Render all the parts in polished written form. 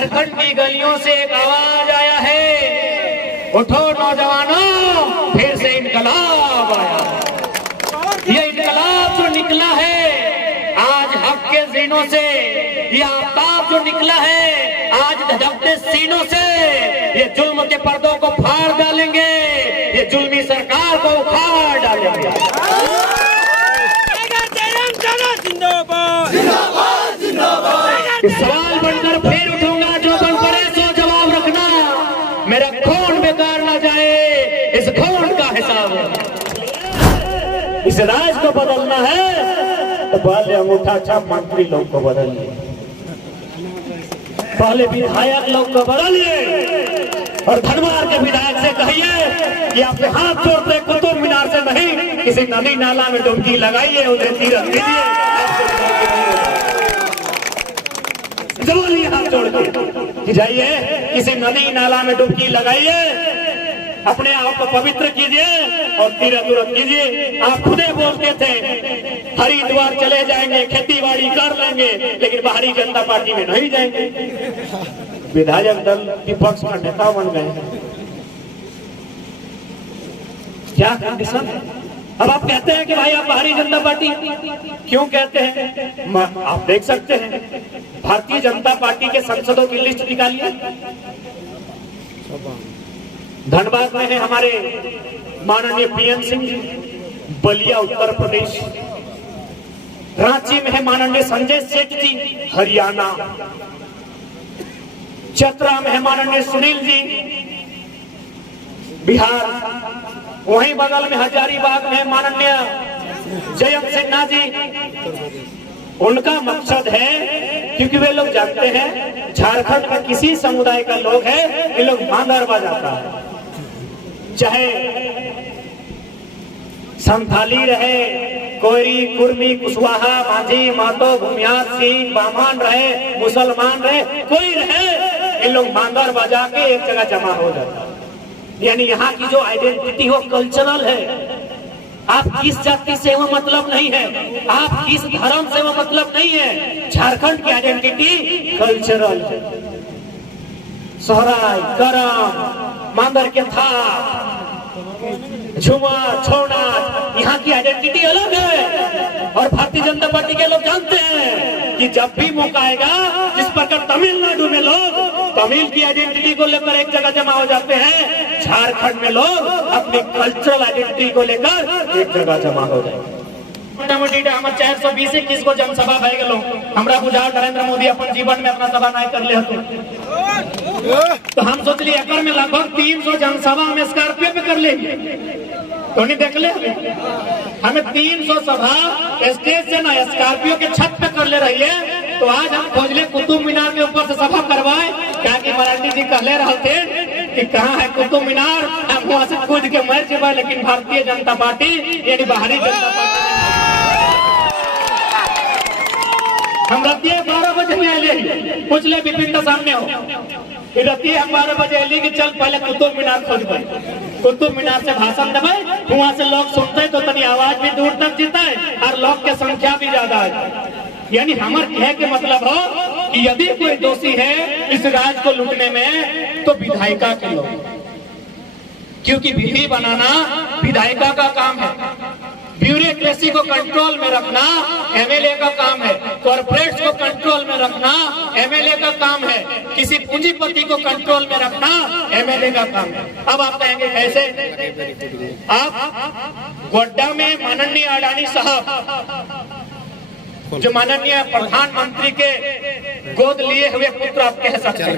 झारखंड की गलियों से एक आवाज आया है, उठो नौजवानों, फिर से इनकलाब आया। ये इनकलाब जो निकला है आज हक के जीनों से, ये आफ्ताब जो निकला है आज धधकते सीनों से, ये जुल्म के पर्दों को फाड़ डालेंगे, ये जुल्मी सरकार को उखाड़ डालेंगे। सवाल बनकर फिर उठूंगा, जो बन पड़े सो जवाब रखना, मेरा खून बेकार ना जाए, इस खून का हिसाब। इस राज को बदलना है तो पहले अंगूठा छाप मंत्री लोग को बदलिए, पहले विधायक लोग को बदलिए, और धनबाद के विधायक से कहिए कि आपके हाथ जोड़ते कुतुब मीनार से नहीं, किसी नदी नाला में डुबकी लगाइए, उन्हें तीरथ दीजिए। जवानी हाथ जोड़ के जाइए, किसी नदी नाला में डुबकी लगाइए, अपने आप को पवित्र कीजिए और तीरथ उरथ कीजिए। आप खुदे बोलते थे हरिद्वार चले जाएंगे, खेती बाड़ी कर लेंगे, लेकिन भारतीय जनता पार्टी में नहीं जाएंगे। विधायक दल विपक्ष का नेता बन गए, क्या कंडीशन है? अब आप कहते हैं कि भाई आप भारतीय जनता पार्टी, क्यों कहते हैं? आप देख सकते हैं भारतीय जनता पार्टी के सांसदों की लिस्ट निकालिए। धनबाद में है हमारे माननीय पीएन सिंह जी, बलिया उत्तर प्रदेश, रांची में है माननीय संजय सेठ जी हरियाणा, चतरा में है माननीय सुनील जी बिहार, वहीं बगल में हजारीबाग में माननीय जयंत सिन्हा जी। उनका मकसद है, क्योंकि वे लोग जानते हैं झारखंड में किसी समुदाय का लोग है, ये लोग मांदर बजाता है, चाहे संथाली रहे, कोयरी, कुर्मी, कुशवाहा, माझी, मातो, भूमियार, सिंह, बामान रहे, मुसलमान रहे, कोई रहे, ये लोग मांदर बजा के एक जगह जमा हो जाता है। यानी यहाँ की जो आइडेंटिटी वो कल्चरल है। आप किस जाति से वो मतलब नहीं है, आप किस धर्म से वो मतलब नहीं है, झारखंड की आइडेंटिटी कल्चरल है। सोहराय, करम, मांदर के था, झूमर, छोना, यहाँ की आइडेंटिटी अलग है। और भारतीय जनता पार्टी के लोग जानते हैं कि जब भी मौका आएगा, जिस प्रकार तमिलनाडु में लोग तमिल की आइडेंटिटी को लेकर एक जगह जमा हो जाते हैं, झारखंड में लोग अपनी कल्चरल आइडेंटिटी को लेकर एक जगह जमा हो जाए। मोटामोटी 420 को जनसभा भय गलो, हमरा बुझाल नरेंद्र मोदी अपन जीवन में अपना सभा नहीं कर ले तो हम सोचली एकर में लगभग 300 जनसभा हम स्कॉर्पियो पे कर लेंगे। तो नहीं देख ले, हमें 300 सभा स्टेज से ना स्कॉर्पियो के छत पे कर ले रही है। तो आज हम खोज ले कुतुब मीनार के ऊपर से सभा करवाए, क्या कि मराठी जी कहले रहते कि कहाँ है कुतुब मीनार, हम वहां से कूद के मर जाए, लेकिन भारतीय जनता पार्टी यानी बाहरी जनता पार्टी हम रतिया 12 बजे में आए, पूछ ले विपिन के सामने हो, रतिया हम 12 बजे आए कि चल पहले कुतुब मीनार खोज पाए, कुतुब मीनार से भाषण देवे, वहां से लोग सुनते तो तनी आवाज भी दूर तक जीता है और लोग की संख्या भी ज्यादा है। यानी हमारे कह के मतलब हो कि यदि कोई दोषी है इस राज को लूटने में तो विधायिका के लोग, क्योंकि विधि बनाना विधायिका का काम है, ब्यूरोक्रेसी को कंट्रोल में रखना एमएलए का काम है, कॉर्पोरेट्स को कंट्रोल में रखना एमएलए का काम है, किसी पूंजीपति को कंट्रोल में रखना एमएलए का काम है। अब आप कहेंगे कैसे? आप गोड्डा में माननीय अडानी साहब, जो माननीय प्रधानमंत्री के गोद लिए हुए पुत्र आप कह सकते हैं,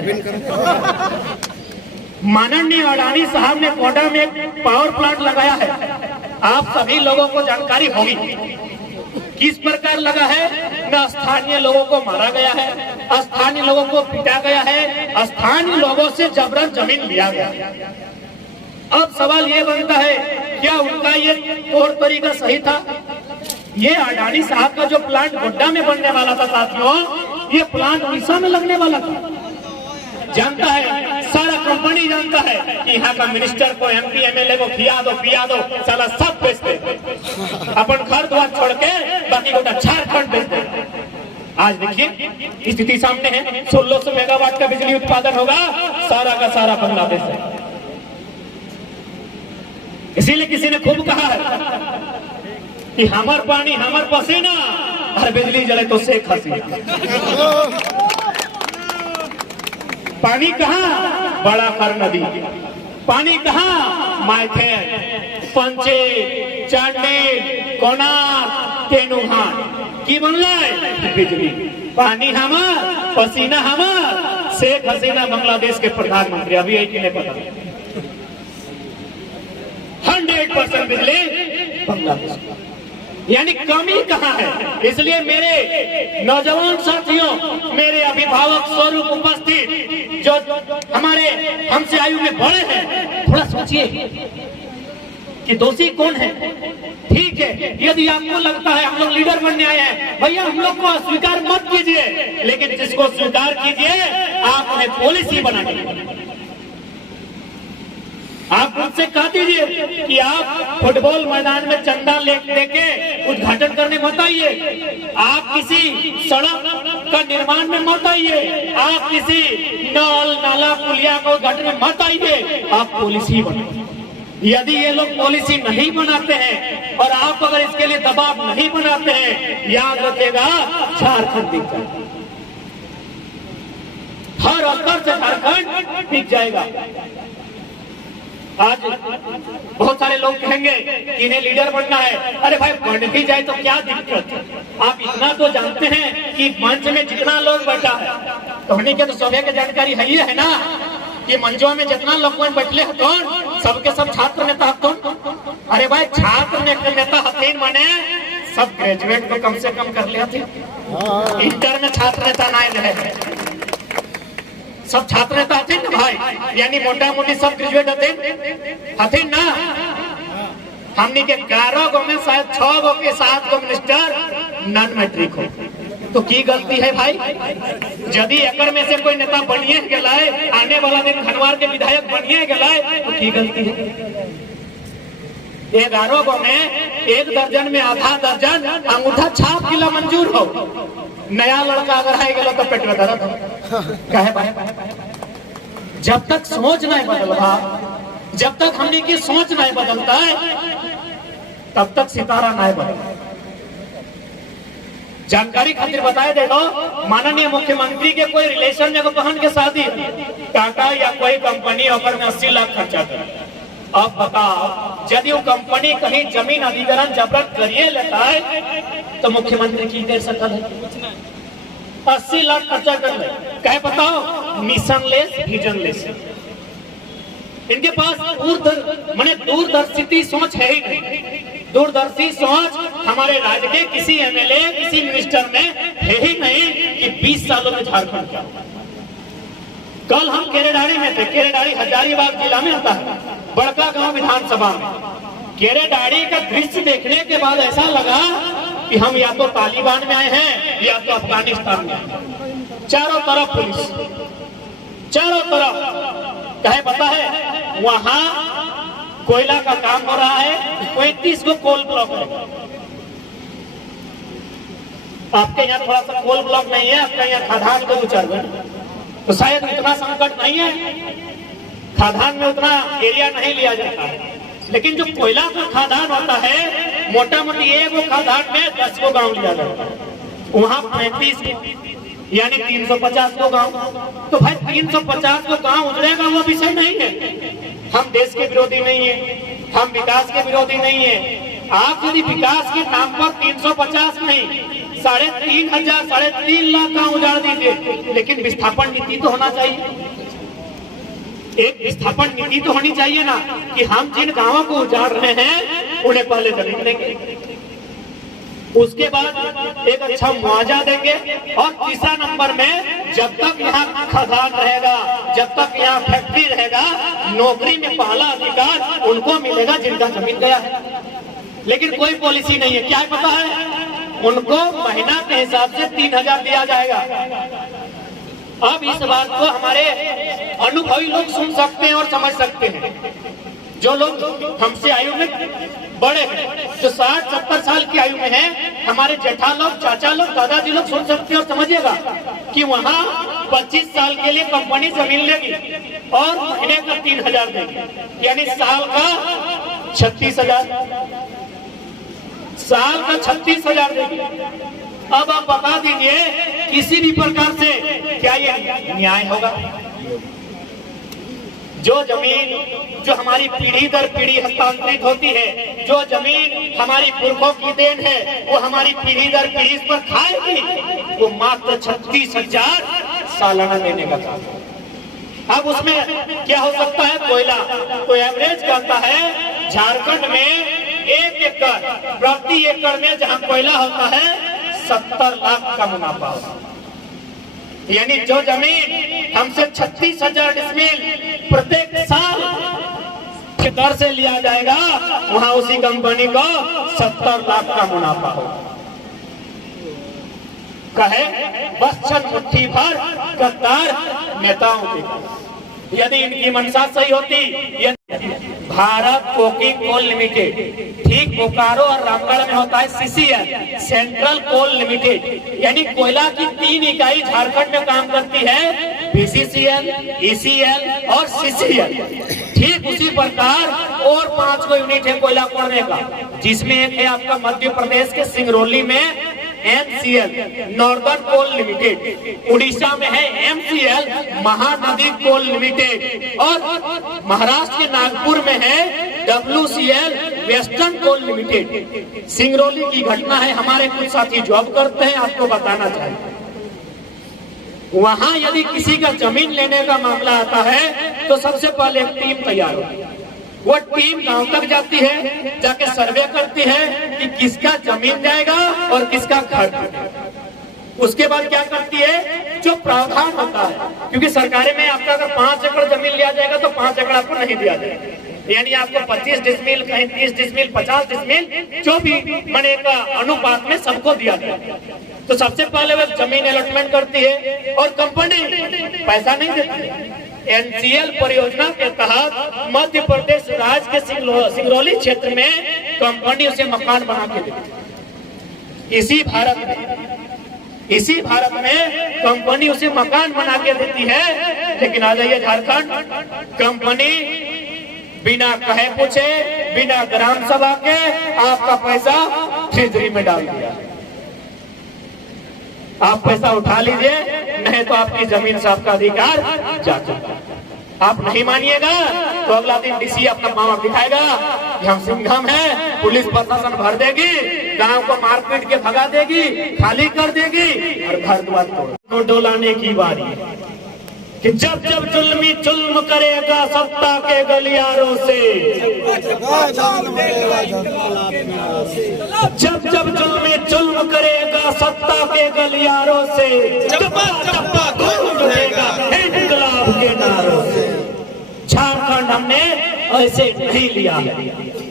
माननीय अडानी साहब ने गोड्डा में एक पावर प्लांट लगाया है। आप सभी लोगों को जानकारी होगी किस प्रकार लगा है। न स्थानीय लोगों को मारा गया है, स्थानीय लोगों को पीटा गया है, स्थानीय लोगों से जबरन जमीन लिया गया। अब सवाल ये बनता है, क्या उनका ये तौर तरीका सही था? ये अडानी साहब का जो प्लांट गोड्डा में बनने वाला था साथियों, ये प्लांट उड़ीसा में लगने वाला था। जानता है, सारा कंपनी जानता है कि यहाँ का मिनिस्टर को, एमपी एमएलए को पिया दो साला सब बेच दे, अपन घर द्वार छोड़ के बाकी गोटा झारखंड बेच दे। आज देखिए स्थिति सामने है, 1600 मेगावाट का बिजली उत्पादन होगा, सारा का सारा बांग्लादेश है। इसीलिए किसी ने खूब कहा है कि हमार पानी हमार पसीना और बिजली जले तो शेख हसीना। पानी कहाँ? बड़ा कर नदी। पानी कहाँ? मायथेन, पंचे, चांडेल, कोनार, तेनुहान की बनला बिजली। पानी हमार, पसीना हमार, शेख हसीना बांग्लादेश के प्रधानमंत्री। अभी एक ही नहीं पता। 100% बिजली बांग्लादेश, यानी कमी कहाँ है? इसलिए मेरे नौजवान साथियों, मेरे अभिभावक स्वरूप उपस्थित जो हमारे हमसे आयु में बड़े हैं, थोड़ा सोचिए कि दोषी कौन है। ठीक है, यदि आपको लगता है हम लोग लीडर बनने आए हैं, भैया हम लोग को अस्वीकार मत कीजिए, लेकिन जिसको स्वीकार कीजिए आप उन्हें पॉलिसी बना दीजिए। आप मुझसे कह दीजिए कि आप फुटबॉल मैदान में चंदा लेके उद्घाटन करने मत आइए, आप किसी सड़क का निर्माण में मत आइए, आप किसी नल नाला पुलिया का उद्घाटन में मत आइए, आप पॉलिसी बनाइए। यदि ये लोग पॉलिसी नहीं बनाते हैं और आप अगर इसके लिए दबाव नहीं बनाते हैं, याद रखिएगा झारखंड दिख जाएगा, हर स्तर से झारखंड दिख जाएगा। आज बहुत सारे लोग कहेंगे कि इन्हें लीडर बनना है। अरे भाई, बन भी जाए तो क्या दिक्कत है? आप इतना तो जानते हैं कि मंच में जितना लोग बैठा है, तो उन्हीं के तो सभी की जानकारी है ना कि मंचों में जितना लोग बैठले हो कौन, सबके सब छात्र नेता कौन? अरे भाई, छात्र नेता हथीन माने सब ग्रेजुएट को कम से कम कर ले हथीन, इंटर में छात्र नेता ना रहे, सब छात्र नेता हथीन ना भाई, यानी मोटा मोटी सब ग्रेजुएट हथीन ना। हमने के 11 गो में शायद 6 गो के 7 गो मिनिस्टर नॉन मैट्रिक हो, तो की गलती है भाई? यदि एकड़ में से कोई नेता बनिए गलाए, आने वाला दिन खनवार के विधायक बनिए गलाए, तो की गलती है? 11 गो में 1 दर्जन में आधा दर्जन अंगूठा छाप किला मंजूर हो। नया लड़का अगर है गलो तो पेट में दर्द हो। कहे भाई, जब तक सोच नहीं बदलता, जब तक हमने की सोच नहीं बदलता है, तब तक सितारा नहीं बदलता। जानकारी खातिर बताए देखो, माननीय मुख्यमंत्री के कोई रिलेशन में बहन के शादी, टाटा या कोई कंपनी ऑफर में 80 लाख खर्चा करे। अब बताओ, यदि वो कंपनी कहीं जमीन अधिग्रहण जबरन करिए लेता है तो मुख्यमंत्री की कर सकता है? 80 लाख खर्चा कर ले, कहे बताओ, मिशन लेस, विजन लेस। इनके पास दूरदर्शी सोच है ही नहीं। दूरदर्शी सोच हमारे राज्य के किसी एमएलए, किसी मिनिस्टर में है ही नहीं कि 20 सालों में झारखंड क्या। कल हम केरेडारी में थे, केरेडारी हजारीबाग जिला में आता है, बड़का गांव विधानसभा में। केरेडारी का दृश्य देखने के बाद ऐसा लगा कि हम या तो तालिबान में आए हैं या तो अफगानिस्तान में आए हैं। चारों तरफ पुलिस, चारों तरफ। कहे पता है, वहां कोयला का काम हो रहा है, 35 को कोल ब्लॉक है। आपके यहाँ थोड़ा सा कोल ब्लॉक नहीं है, आपके यहाँ खादान को 2-4 तो शायद इतना संकट नहीं है, खादान में उतना एरिया नहीं लिया जाता है। लेकिन जो कोयला का खादान होता है, मोटा मोटी एक खादान में 10 को गांव लिया जाता है, वहां 35 यानी 350 को गांव। तो भाई 350 को गांव उजड़ेगा वो विषय नहीं है। हम देश के विरोधी नहीं है, हम विकास के विरोधी नहीं है। आप यदि विकास के नाम पर 350 नहीं 3,500 3.5 लाख गांव उजाड़ दीजिए, लेकिन विस्थापन नीति तो होना चाहिए। एक विस्थापन नीति तो होनी चाहिए ना, कि हम जिन गांवों को उजाड़ रहे हैं उन्हें पहले जमीन देंगे, उसके बाद एक अच्छा मुआवजा देंगे, और तीसरा नंबर में जब तक यहाँ खदान रहेगा, जब तक यहाँ फैक्ट्री रहेगा, नौकरी में पहला अधिकार उनको मिलेगा जिनका जमीन गया है। लेकिन कोई पॉलिसी नहीं है। क्या है पता है? उनको महीना के हिसाब से 3,000 दिया जाएगा। अब इस बात को हमारे अनुभवी लोग सुन सकते हैं और समझ सकते हैं। जो लोग हमसे आयु में बड़े जो 60-70 साल की आयु में है, हमारे जेठा लोग, चाचा लोग, दादाजी लोग सुन सकते हैं और समझिएगा कि वहाँ 25 साल के लिए कंपनी जमीन लेगी और महीने का 3,000 देगी, यानी साल का 36,000, साल का 36,000 देगी। अब आप बता दीजिए किसी भी प्रकार से क्या ये न्याय होगा? जो जमीन जो हमारी पीढ़ी दर पीढ़ी हस्तांतरित होती है, जो जमीन हमारी पुरखों की देन है, वो हमारी पीढ़ी दर पीढ़ी इस पर खाएगी, वो मात्र 36,000 सालाना देने का था। अब उसमें क्या हो सकता है? कोयला तो एवरेज कहता है झारखंड में 1 एकड़ प्रति एकड़ में जहां कोयला होता है 70 लाख का मुनाफा होता है। यानी जो जमीन हमसे 36,000 डिसमिल प्रत्येक साल के दर से लिया जाएगा, वहां उसी कंपनी को 70 लाख का मुनाफा होगा। कहे बस चंद मुट्ठी भर गद्दार नेताओं की, यदि इनकी मंशा सही होती, भारत कोकिंग कोल लिमिटेड, ठीक बोकारो और रामगढ़ में होता है CCL, सेंट्रल कोल लिमिटेड, यानी कोयला की 3 इकाई झारखंड में काम करती है, BCCL, ECL और CCL। ठीक उसी प्रकार और 5 को यूनिट है कोयला खोदने का, जिसमें एक है आपका मध्य प्रदेश के सिंगरौली में NCL, नॉर्दर्न कोल लिमिटेड, उड़ीसा में है MCL, महानदी कोल लिमिटेड, और महाराष्ट्र के नागपुर में है WCL, वेस्टर्न कोल लिमिटेड। सिंगरौली की घटना है, हमारे कुछ साथी जॉब करते हैं, आपको बताना चाहिए। वहां यदि किसी का जमीन लेने का मामला आता है तो सबसे पहले एक टीम तैयार होती है। वो टीम गांव तक जाती है, जाके सर्वे करती है कि किसका जमीन जाएगा और किसका घर। उसके बाद क्या करती है? जो प्रावधान होता है, क्योंकि सरकारी में आपका अगर 5 एकड़ जमीन लिया जाएगा तो 5 एकड़ आपको नहीं दिया जाएगा, यानी आपको 25 डिसमिल, कहीं 30 डिसमिल, 50 डिसमिल, जो भी मने का अनुपात में सबको दिया जाएगा। तो सबसे पहले वो जमीन अलॉटमेंट करती है और कंपनी पैसा नहीं देती है। NCL परियोजना के तहत मध्य प्रदेश राज्य के सिंगरौली क्षेत्र में कंपनी उसे मकान बना के देती। इसी भारत में कंपनी उसे मकान बना के देती है। लेकिन आ जाइए झारखंड, कंपनी बिना कहे पूछे, बिना ग्राम सभा के आपका पैसा ट्रेजरी में डाल दिया। आप पैसा उठा लीजिए, नहीं तो आपकी जमीन से आपका अधिकार जा चुका है। आप नहीं मानिएगा तो अगला दिन DC अपना पावर दिखाएगा कि हम सिंघम है, पुलिस प्रशासन भर देगी, गांव को मारपीट के भगा देगी, खाली कर देगी और घर द्वार तोड़ डोलाने की बारी कि जब जब जुल्मी जुल्म करेगा सत्ता के गलियारों से, जब जब जुल्मी जुल्म करेगा सत्ता के गलियारों से, चप्पा चप्पा खून बहेगा इनकलाब के नारों से। झारखंड हमने ऐसे नहीं लिया है।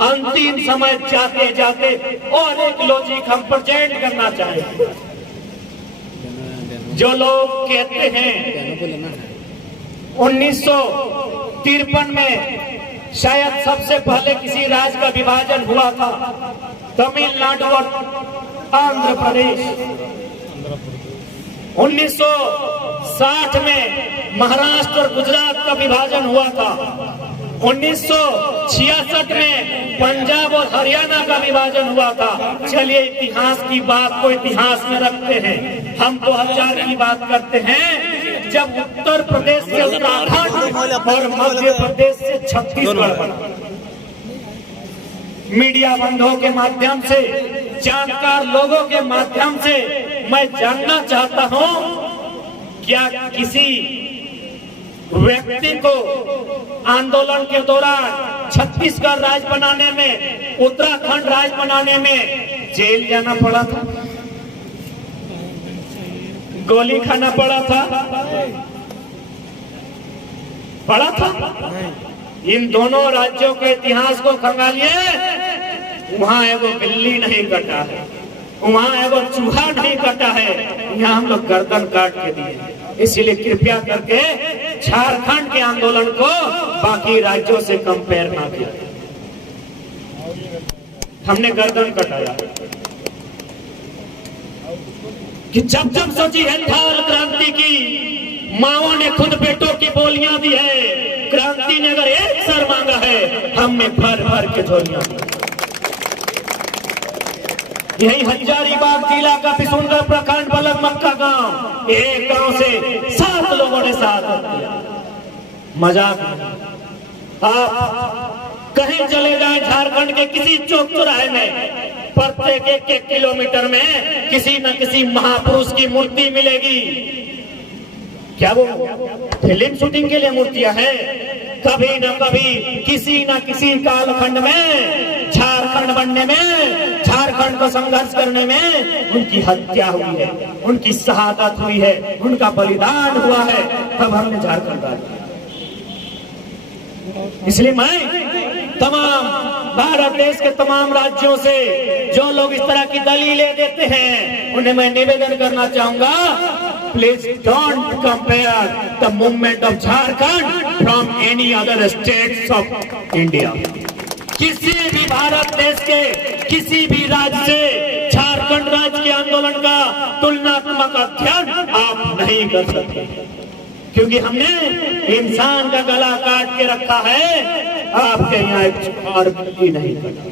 अंतिम समय जाते जाते और एक लॉजिक हम प्रेजेंट करना चाहेंगे। जो लोग कहते हैं 1953 में शायद सबसे पहले किसी राज्य का विभाजन हुआ था, तमिलनाडु और आंध्र प्रदेश। 1960 में महाराष्ट्र और गुजरात का विभाजन हुआ था। 1966 में पंजाब और हरियाणा का विभाजन हुआ था। चलिए इतिहास की बात को इतिहास में रखते हैं। हम 2000 की बात करते हैं, जब उत्तर प्रदेश से उत्तराखंड और मध्य प्रदेश से छत्तीसगढ़ बना। मीडिया बंधुओं के माध्यम से, जानकार लोगों के माध्यम से मैं जानना चाहता हूं, क्या किसी व्यक्ति को आंदोलन के दौरान छत्तीसगढ़ राज्य बनाने में, उत्तराखंड राज्य बनाने में जेल जाना पड़ा था, गोली खाना पड़ा था? इन दोनों राज्यों के इतिहास को खंगालिए, वहां एगो बिल्ली नहीं कटा है, वहां एगो चूहा नहीं कटा है, यहाँ हम लोग गर्दन काट के दिए। इसलिए कृपया करके झारखंड के आंदोलन को बाकी राज्यों से कंपेयर ना किया। हमने गर्दन कटाया कि जब जब सोची है थाल क्रांति की, माओ ने खुद बेटों की बोलियां दी है। क्रांति ने अगर एक सर मांगा है, हमने भर भर के झोलियां दी। यही हजारीबाग जिला का पिसुनगढ़ प्रखंड बलग मक्का गांव, एक गांव से 7 लोगों ने साथ दिया। मजाक आप कहीं चले जाए झारखंड के किसी चौक चौराहे में, प्रत्येक 1 किलोमीटर में किसी न किसी महापुरुष की मूर्ति मिलेगी। क्या वो फिल्म शूटिंग के लिए मूर्तियां हैं? कभी न कभी किसी न किसी कालखंड में, झारखंड बनने में, झारखंड को संघर्ष करने में उनकी हत्या हुई है, उनकी शहादत हुई है, उनका बलिदान हुआ है, तब हमने झारखंड राज्य। इसलिए मैं तमाम भारत देश के तमाम राज्यों से जो लोग इस तरह की दलीलें देते हैं, उन्हें मैं निवेदन करना चाहूंगा, please don't compare the movement of Jharkhand from any other states of India. किसी भी भारत देश के किसी भी राज्य से झारखंड राज्य के आंदोलन का तुलनात्मक अध्ययन आप नहीं कर सकते, क्योंकि हमने इंसान का गला काट के रखा है, आपके यहाँ एक और भी नहीं करना।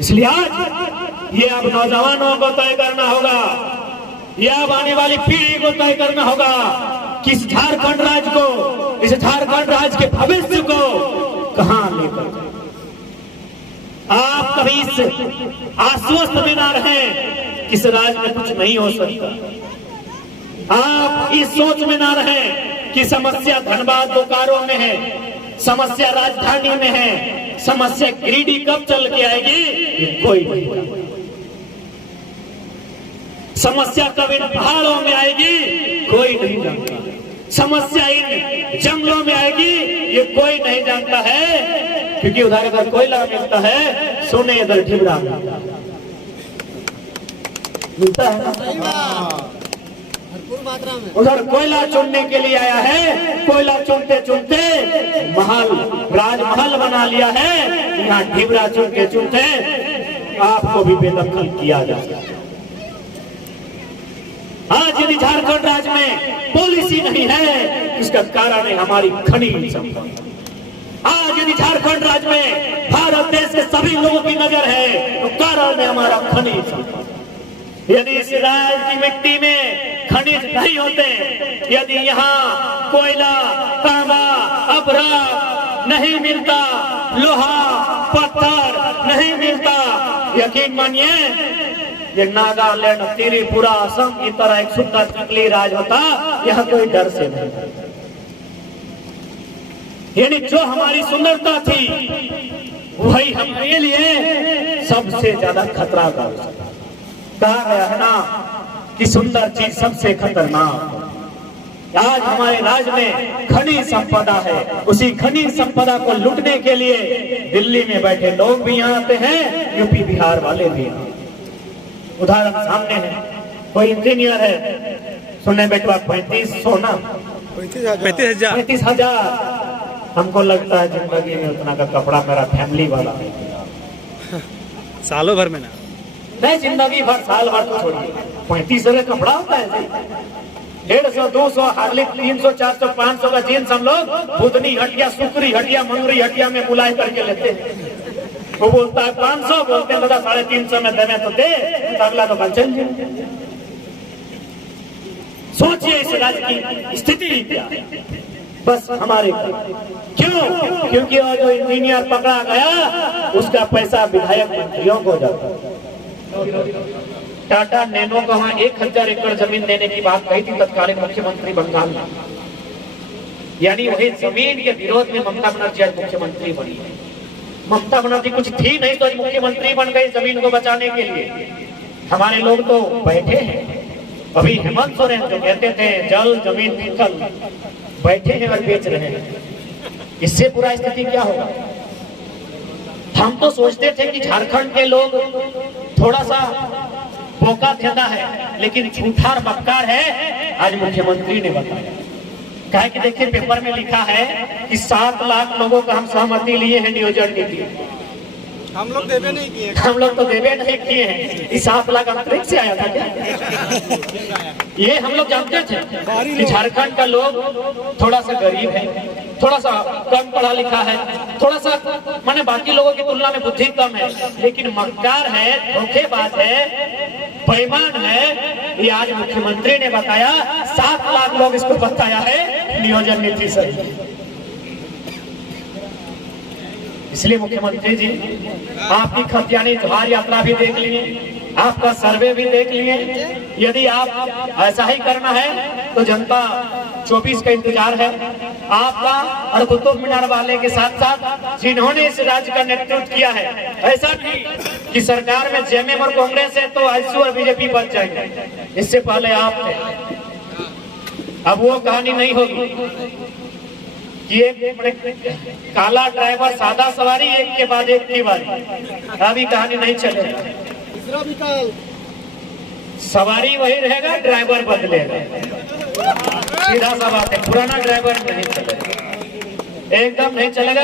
इसलिए आज ये अब नौजवानों को तय करना होगा, ये अब आने वाली पीढ़ी को तय करना होगा कि इस झारखंड राज्य को, इस झारखंड राज्य के भविष्य को कहां लेकर जाए। आप कभी इस आश्वस्त में ना रहें कि इस राज्य में कुछ नहीं हो सकता। आप इस सोच में ना रहें कि समस्या धनबाद बोकारो में है, समस्या राजधानी में है, समस्या गिरिडीह कब चल के आएगी ये कोई नहीं जानता। समस्या कब इन पहाड़ों में आएगी कोई नहीं जानता। समस्या इन जंगलों में आएगी ये कोई नहीं जानता है, क्योंकि उधर अगर कोयला मिलता है, सोने इधर ढिबरा मिलता है। उधर कोयला चुनने के लिए आया है, कोयला चुनते चुनते महल, राजमहल बना लिया है, यहाँ ढिबरा चुनते चुनते आपको भी बेदखल किया जाता है। आज यदि झारखंड राज्य में पॉलिसी नहीं है, इसका कारण है हमारी खनिज संपदा। आज यदि झारखंड राज्य में भारत देश के सभी लोगों की नजर है, तो कारण है हमारा खनिज संपदा। यदि इस राज्य की मिट्टी में खनिज नहीं होते, यदि यहाँ कोयला, तांबा, अभ्रक नहीं मिलता, लोहा पत्थर नहीं मिलता, यकीन मानिए ये नागालैंड, त्रिपुरा, असम की तरह एक सुंदर जंगली राज होता, यहाँ कोई डर से नहीं। यानी जो हमारी सुंदरता थी वही हमारे लिए सबसे ज्यादा खतरा का। कहा गया है ना कि सुंदर चीज सबसे खतरनाक। आज हमारे राज्य में खनिज संपदा है, उसी खनिज संपदा को लूटने के लिए दिल्ली में बैठे लोग भी यहाँ आते हैं, यूपी बिहार वाले भी। उदाहरण सामने है, कोई इंजीनियर है, सुनने बेटवा 3500 ना 35,000। हमको लगता है जिंदगी में उतना का कपड़ा मेरा फैमिली वाला है, सालों भर में ना नहीं, जिंदगी भर, साल भर तो छोड़िए, 3500 का कपड़ा होता है। 150, 200, हार्ली 300, 400, 500 का जीन्स हम लोग बुधनी हटिया, सुकरी हटिया, मंगरी हटिया में बुलाई करके लेते हैं। वो बोलता है 500, बोलते हैं दादा 350 में देने तो दे, अगला दुकान चल जाए। सोचिए इस राज्य की स्थिति क्या, बस हमारे क्यों? क्योंकि वो जो इंजीनियर पकड़ा गया उसका पैसा विधायक मंत्रियों को जाता है। टाटा नैनो को वहां 1000 एकड़ जमीन देने की बात कही थी तत्कालीन मुख्यमंत्री बंगाल में, यानी वही जमीन के विरोध में ममता बनर्जी आज मुख्यमंत्री बनी है। ममता बनर्जी कुछ थी नहीं तो आज मुख्यमंत्री बन गई जमीन को बचाने के लिए। हमारे लोग तो बैठे हैं, अभी हेमंत सोरेन जो कहते थे जल जमीन निकल, बैठे हैं और बेच रहे हैं। इससे पूरा स्थिति क्या होगा? हम तो सोचते थे कि झारखंड के लोग थोड़ा सा बोका धेंदा है, लेकिन झूठा और मक्कार है, आज मुख्यमंत्री ने बताया। क्या कि देखिए पेपर में लिखा है कि 7 लाख लोगों का हम सहमति लिए हैं नियोजन नीति। हम लोग देवे नहीं किए, हम लोग तो देवे नहीं किए हैं। इस 7 लाख अंतरिक्ष से आया था क्या? ये हम लोग जानते थे कि झारखंड का लोग थोड़ा सा गरीब है, थोड़ा सा कम पढ़ा लिखा है, थोड़ा सा माने बाकी लोगों की तुलना में बुद्धि कम है, लेकिन मक्कार है, धोखेबाज है, बेईमान है। ये आज मुख्यमंत्री ने बताया 7 लाख लोग इसको बताया है नियोजन नीति से। इसलिए मुख्यमंत्री जी आपकी खतियानी जोहार यात्रा भी देख लिए, आपका सर्वे भी देख लिए। यदि आप ऐसा ही करना है तो जनता 24 का इंतजार है आपका और कुतुब मीनार वाले के साथ साथ जिन्होंने इस राज्य का नेतृत्व किया है। ऐसा नहीं कि सरकार में जेएमएम और कांग्रेस है तो आईएसयू और बीजेपी बच जाएंगे, इससे पहले आप थे। अब वो कहानी नहीं होगी कि एक काला ड्राइवर सादा सवारी एक के बाद एक की बारी, अभी कहानी नहीं चलेगा। सवारी वही रहेगा, ड्राइवर बदलेगा, सीधा सा बात है। पुराना ड्राइवर नहीं चलेगा, एकदम नहीं चलेगा।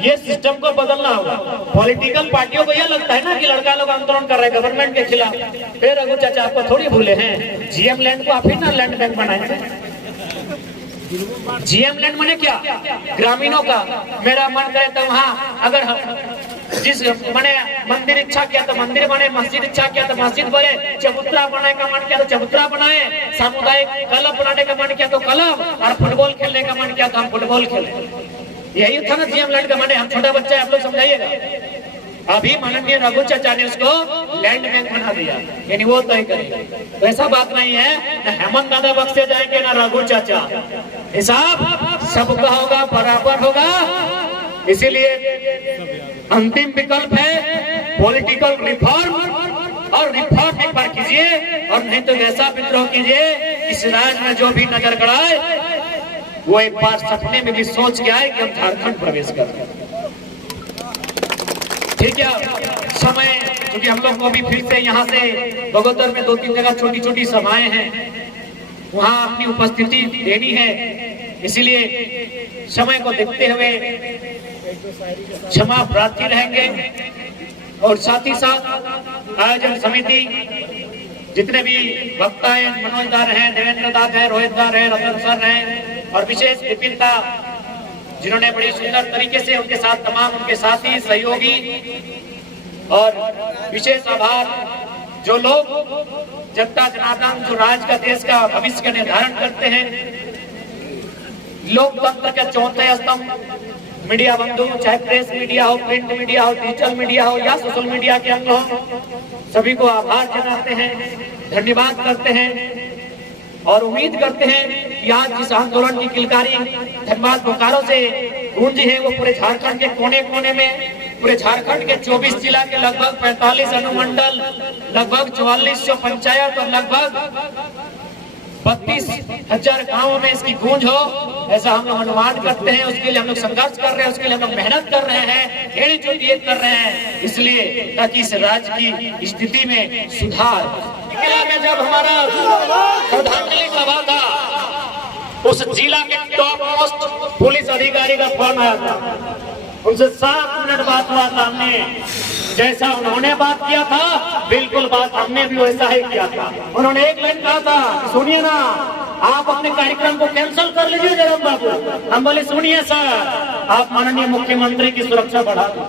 ये सिस्टम को बदलना होगा। पॉलिटिकल पार्टियों को यह लगता है ना कि लड़का लोग आंदोलन कर रहे हैं गवर्नमेंट के खिलाफ। फिर रघु चाचा आपको थोड़ी भूले हैं, जीएम लैंड को आप ही ना लैंड बैंक बनाए थे। जीएम लैंड माने क्या? ग्रामीणों का। मेरा मन करे तो वहाँ अगर जिस माने मंदिर इच्छा किया तो मंदिर बने, मस्जिद इच्छा किया तो मस्जिद बने, चबूतरा बनाने का मन किया तो चबूतरा बनाए, सामुदायिक क्लब बनाने का मन किया तो क्लब, और फुटबॉल खेलने का मन किया तो हम फुटबॉल खेले। यही था ना जीएम लैंड का माने। हम छोटा बच्चा है, आप लोग समझाइएगा। अभी माननीय रघु चाचा ने उसको लैंड बैंक बना दिया, यानी वो तय करेगा। तो ऐसा बात नहीं है न हेमंत दादा बख्शे जाएंगे ना रघु चाचा। हिसाब सबका होगा, बराबर होगा। इसीलिए अंतिम विकल्प है पॉलिटिकल रिफॉर्म, और रिफॉर्म एक बार कीजिए और नहीं तो ऐसा विद्रोह कीजिए इस राज्य में जो भी नजर गड़ाए वो एक बार सपने में भी सोच के आए कि हम झारखंड प्रवेश कर रहे हैं। ठीक है, समय क्योंकि हम लोग को भी फिर से यहाँ से बगोदर में 2-3 जगह छोटी छोटी सभाएं हैं, वहाँ अपनी उपस्थिति देनी है। इसलिए समय को देखते हुए क्षमा प्रार्थी रहेंगे। और साथ ही साथ आयोजन समिति जितने भी वक्ता हैं, मनोज दार हैं, देवेंद्र दास हैं, रोहित दार हैं, रतन सर हैं, और विशेष विपिनता जिन्होंने बड़ी सुंदर तरीके से उनके साथ तमाम उनके साथी सहयोगी, और विशेष आभार जो लोग जनता जनार्दन जो राज्य का देश का भविष्य का निर्धारण करते हैं, लोकतंत्र के चौथे स्तंभ मीडिया बंधु, चाहे प्रेस मीडिया हो, प्रिंट मीडिया हो, डिजिटल मीडिया हो या सोशल मीडिया के अंग हो, सभी को आभार जताते हैं, धन्यवाद करते हैं। और उम्मीद करते हैं कि आज जिस आंदोलन की किलकारी धनबाद बोकारो से गूंजी है वो पूरे झारखंड के कोने कोने में, पूरे झारखंड के 24 जिला के लगभग 45 अनुमंडल, लगभग 4400 पंचायत और लगभग 32,000 गाँवों में इसकी गूंज हो, ऐसा हम लोग अनुमान करते हैं। उसके लिए हम लोग संघर्ष कर रहे हैं, उसके लिए हम लोग मेहनत कर रहे हैं, एड़ी चोटी कर रहे हैं, इसलिए ताकि इस राज्य की स्थिति में सुधार। में जब हमारा श्रद्धांजलि सभा था, उस जिला के टॉप मोस्ट पुलिस अधिकारी का फोन आया था, उनसे 7 मिनट बात हुआ था। हमने जैसा उन्होंने बात किया था बिल्कुल बात हमने भी वैसा ही किया था। उन्होंने एक लाइन कहा था, सुनिए ना, आप अपने कार्यक्रम को कैंसिल कर लीजिए जयराम बाबू। हम बोले सुनिए सर, आप माननीय मुख्यमंत्री की सुरक्षा बढ़ा दो,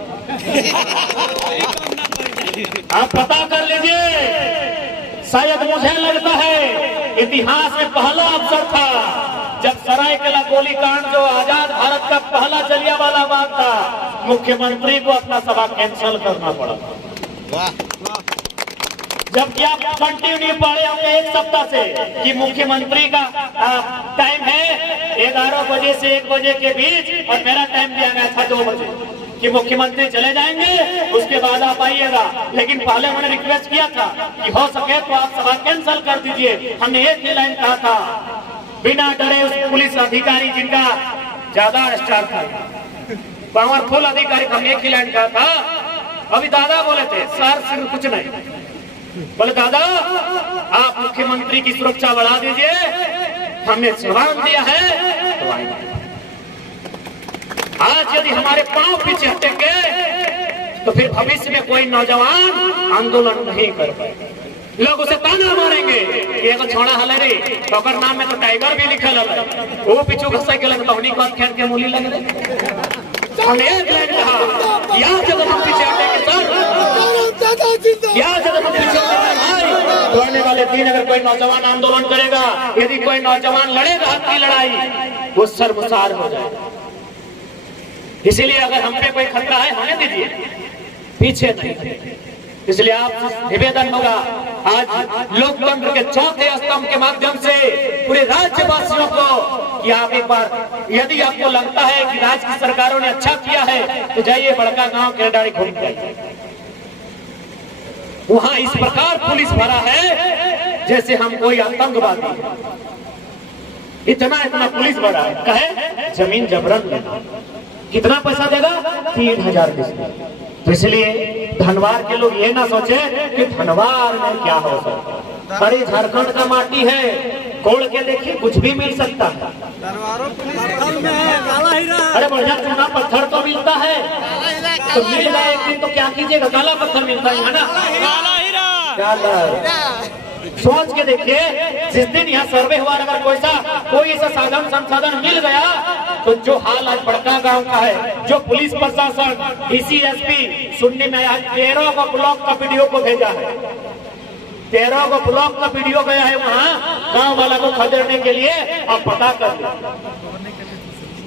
आप पता कर लीजिए। शायद मुझे लगता है इतिहास में पहला अवसर था जब सरायकेला गोलीकांड जो आजाद भारत का पहला जलियांवाला बाग था, मुख्यमंत्री को अपना सभा कैंसिल करना पड़ा। जबकि आप कंटिन्यू पढ़े होंगे 1 सप्ताह से कि मुख्यमंत्री का टाइम है 11 बजे से 1 बजे के बीच, और मेरा टाइम दिया गया था 2 बजे कि मुख्यमंत्री चले जाएंगे, उसके बाद आप आइएगा। लेकिन पहले मैंने रिक्वेस्ट किया था कि हो सके तो आप सभा कैंसिल कर दीजिए। हमने एक ही लाइन कहा था, बिना डरे उस पुलिस अधिकारी जिनका ज्यादा स्टार था, पावरफुल अधिकारी, हमने एक ही लाइन कहा था। अभी दादा बोले थे सर सिर्फ कुछ नहीं, बोले दादा आप मुख्यमंत्री की सुरक्षा बढ़ा दीजिए। हमने जवाब दिया है तो आएंगे। आज यदि हमारे पांव पीछे हटेंगे तो फिर भविष्य में कोई नौजवान आंदोलन नहीं कर पाएगा। लोग उसे ताना मारेंगे कि एगो छोड़ा हल रे, तो नाम में तो टाइगर भी लिखल है, वो पीछू घसा के लग तो बात खेल के मूली लग रहे। हम एक लाइन कहा, या जब हम पीछे हटेंगे सर, या जब हम पीछे हटेंगे भाई, तो आने वाले दिन अगर कोई नौजवान आंदोलन करेगा, यदि कोई नौजवान लड़ेगा हक की लड़ाई, वो शर्मसार हो जाएगा। इसीलिए अगर हम पे कोई खतरा है होने दीजिए, पीछे नहीं। इसलिए आप निवेदन होगा आज लोकतंत्र के चौथे स्तंभ के माध्यम से पूरे राज्यवासियों को कि आप एक बार यदि आपको लगता है कि राज्य की सरकारों ने अच्छा किया है तो जाइए बड़का गांव केरडाड़ी घूम जाइए। वहां इस प्रकार पुलिस भरा है जैसे हम कोई आतंकवादी है। इतना इतना पुलिस भरा है। कहे जमीन जबरन लेना, कितना पैसा देगा? 3000 किस्त। तो इसलिए धनवार के लोग ये ना सोचे कि धनवार में क्या हो सकता। अरे झारखंड का माटी है, कोड़ के देखिए कुछ भी मिल सकता है। अरे बढ़िया चूना पत्थर तो मिलता है, तो मिल गया एक दिन तो क्या कीजिएगा, काला पत्थर मिलता है ना, सोच के देखिए। जिस दिन यहाँ सर्वे हुआ अगर कोई ऐसा साधन संसाधन मिल गया तो जो हाल आज बड़का गांव का है, जो पुलिस प्रशासन डीसी एसपी सुनने में आज 13 को ब्लॉक का वीडियो को भेजा है, 13 को ब्लॉक का वीडियो गया है वहाँ गांव वाला को खदेड़ने के लिए। आप पता कर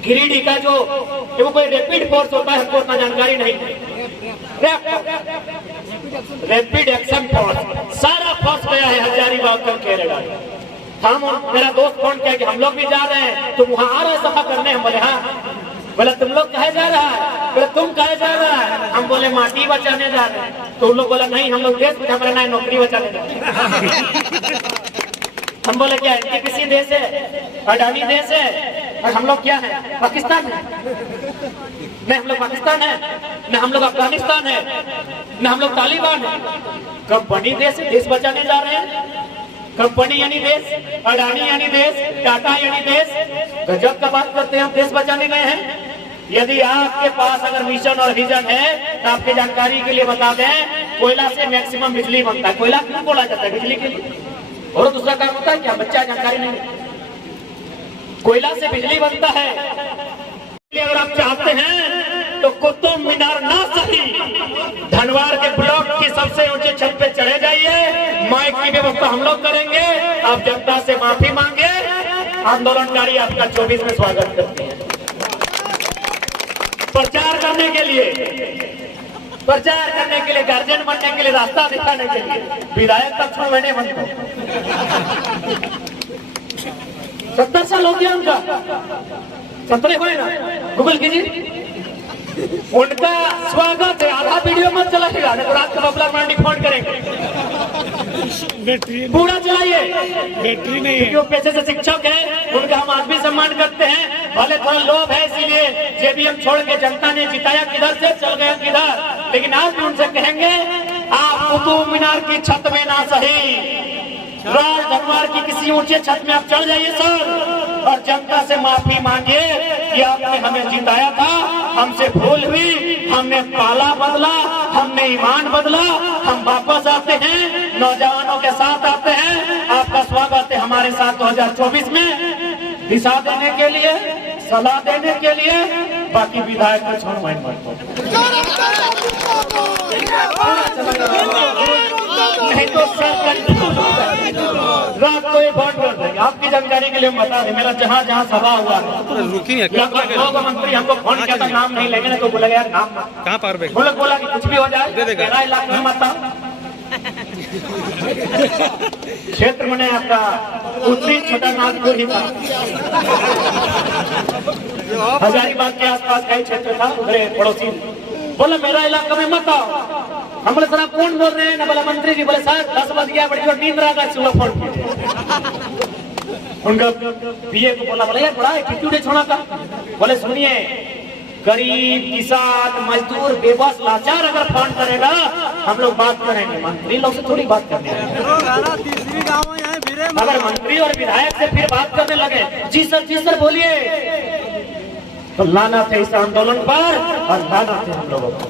गिरिडीह का जो कोई रैपिड फोर्स होता है, हमको उतना जानकारी नहीं, रैपिड एक्शन फोर्स सारा फोर्स गया है हजारीबाग का केरला। हम मेरा दोस्त फोन किया कि हम लोग भी जा रहे हैं, तुम वहाँ आ रहे सफा करने? हम बोले हाँ। बोले तुम लोग कहे जा रहा है? बोले तुम कहे जा रहा है? हम बोले माटी बचाने जा रहे हैं। तो उन लोग बोला नहीं हम लोग देश बचा रहे हैं, नौकरी बचाने जा रहे हैं। हम बोले क्या किसी देश है, अडानी देश है, और हम लोग क्या है, पाकिस्तान है? नहीं हम लोग पाकिस्तान है, न हम लोग अफगानिस्तान है, न हम लोग तालिबान है। कंपनी देश है, देश बचाने जा रहे हैं। कंपनी यानी देश, अडानी यानी देश, टाटा यानी देश। गजब का बात करते हैं, हम देश बचाने गए हैं। यदि आपके पास अगर मिशन और विजन है तो आपकी जानकारी के लिए बता दें, कोयला से मैक्सिमम बिजली बनता है। कोयला क्यों बोला जाता है? बिजली के लिए। और दूसरा काम होता है क्या? बच्चा जानकारी नहीं। कोयला से बिजली बनता है। अगर आप चाहते हैं तो कुतुब मीनार ना सही, धनवार के ब्लॉक की सबसे ऊंचे छत पे चढ़े जाइए, माइक की व्यवस्था हम लोग करेंगे। आप जनता से माफी मांगे, आंदोलनकारी आपका 24 में स्वागत करते हैं। प्रचार करने के लिए, गार्जियन बनने के लिए, रास्ता दिखाने के लिए, विधायक तक छोड़ मैंने बनता 70 साल हो गया उनका, 17 हुए ना, गूगल कीजिए। उनका स्वागत है। आधा वीडियो मत चलाइएगा, तो रात को बबला मांडी फोन करेंगे। पूरा चलाइए, बैटरी नहीं है। पेशे से शिक्षक है, उनका हम आज भी सम्मान करते हैं। भले थोड़ा लोभ है इसलिए जेबीएम छोड़ के जनता ने जिताया किधर से, चल गए किधर। लेकिन आज भी उनसे कहेंगे आप कुतुब मीनार की छत में ना सही, राज दरबार की किसी ऊंचे छत में आप चढ़ जाइए सर, और जनता से माफी मांगिए कि आपने हमें जिताया था, हमसे भूल हुई, हमने पाला बदला, हमने ईमान बदला, हम वापस आते हैं, नौजवानों के साथ आते हैं। आपका स्वागत है हमारे साथ 2024 में, दिशा देने के लिए, सलाह देने के लिए। बाकी विधायक को छोड़ माइंड मत, नहीं तो रात को ये वोट कर देंगे। आपकी जानकारी के लिए हम बता दें, मेरा जहाँ जहाँ सभा हुआ है, मंत्री हमको फोन किया था, नाम नहीं लेंगे, तो बोला यार नाम कहाँ पर बोला कि कुछ भी हो जाए, मेरा इलाका में मत क्षेत्र में आपका उत्तरी छोटा नागपुर ही था, हजारीबाग के आसपास कई क्षेत्र था, उधर पड़ोसी बोला मेरा इलाका में मत आओ। हम बोले सर आप कौन बोल रहे हैं? ना बोला मंत्री जी। बोले सर 10 बज गया, बड़ी नींद रहा, सुबह फोन कीजिए। उनका पीए को बोला, बोले यार बड़ा एटीट्यूड है छोड़ा का। बोले सुनिए, गरीब, किसान, मजदूर, बेबस, लाचार अगर फोन करेगा हम लोग बात करेंगे, मंत्री लोग से थोड़ी बात करने। तीसरी गाँव अगर मंत्री और विधायक से फिर बात करने लगे जी सर बोलिए, तो लाना थे इस आंदोलन पर और लाना थे हम लोगों को।